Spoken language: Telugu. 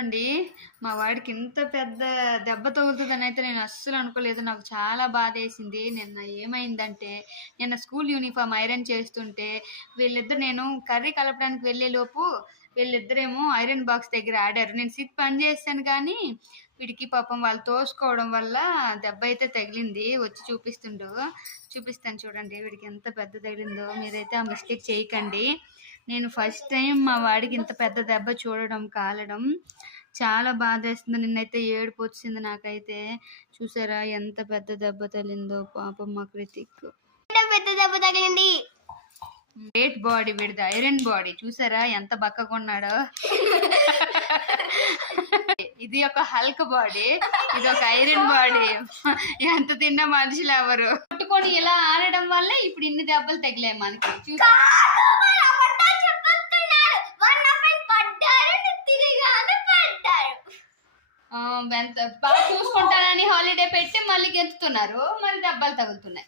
అండి మా వాడికి ఇంత పెద్ద దెబ్బ తగులుతుందని అయితే నేను అస్సలు అనుకోలేదు. నాకు చాలా బాధేసింది. నిన్న ఏమైందంటే, నిన్న స్కూల్ యూనిఫామ్ ఐరన్ చేస్తుంటే వీళ్ళిద్దరు, నేను కర్రీ కలపడానికి వెళ్ళేలోపు వీళ్ళిద్దరేమో ఐరన్ బాక్స్ దగ్గర ఆడారు. నేను సిట్ పని చేస్తాను కానీ వీడికి పాపం వాళ్ళు తోసుకోవడం వల్ల దెబ్బ అయితే తగిలింది. వచ్చి చూపిస్తాను చూడండి వీడికి ఎంత పెద్ద తగిలిందో. మీరైతే ఆ మిస్టేక్ చేయకండి. నేను ఫస్ట్ టైం మా వాడికి ఇంత పెద్ద దెబ్బ చూడడం, కాలడం చాలా బాధేస్తుంది. నిన్నైతే ఏడుపు వచ్చింది నాకైతే. చూసారా ఎంత పెద్ద దెబ్బ తగిలిందో పాపం మా కృతిక్. పెద్ద దెబ్బ తగిలింది. వెయిట్ బాడీ వీడిది, ఐరన్ బాడీ. చూసారా ఎంత బక్కకున్నాడో. ఇది ఒక హల్క్ బాడీ, ఇది ఒక ఐరన్ బాడీ. ఎంత తిన్నా మనుషులు ఎవరు కొట్టుకొని ఇలా ఆడడం వల్ల ఇప్పుడు ఇన్ని దెబ్బలు తగిలాయి మనకి. చూసా ఎంత బాగా చూసుకుంటానని హాలిడే పెట్టి మళ్ళీ గెంతుతున్నారు, మరి దెబ్బలు తగులుతున్నాయి.